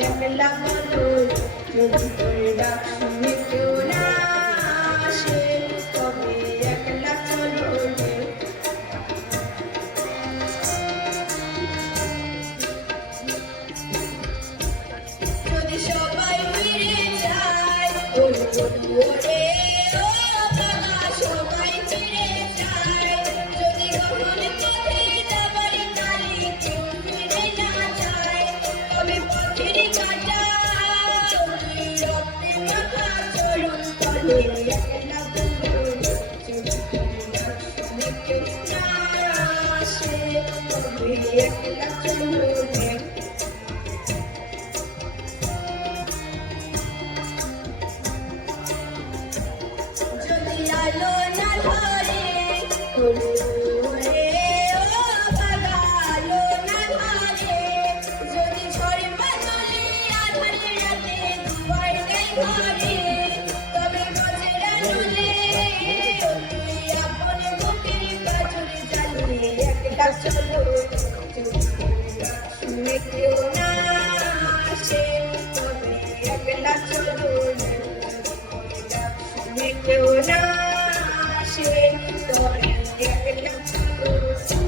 একলা বলো যদি তোর ডাক শুনে কেউ না আসে তবে একলা চলো রে। যদি সবাই ফিরে যায় ওই বলবো রে ও বাবা সবাই ফিরে যায় যদি কখন পথে যাবার কালে কেউ ফিরে না যায় তবে পথের কাঁটা ওই রক্তে মাখা চরণ তলে একলা বলো যদি তোর ডাক শুনে কেউ না আসে তবে একলা চলো রে। যদি আলো না ধরে রে ও বাবা আলো না ধরে যদি ঝড় বাদলে আধার রাতে দুয়ার নেই ঘরে তবে গজের আলোলে তুই আপন বুকের কাজল জ্বালিয়ে একলা চলো যদি শুনে কেউ না আসে তবে একলা চলো রে। কেউ না আসে তবে একলা চলো।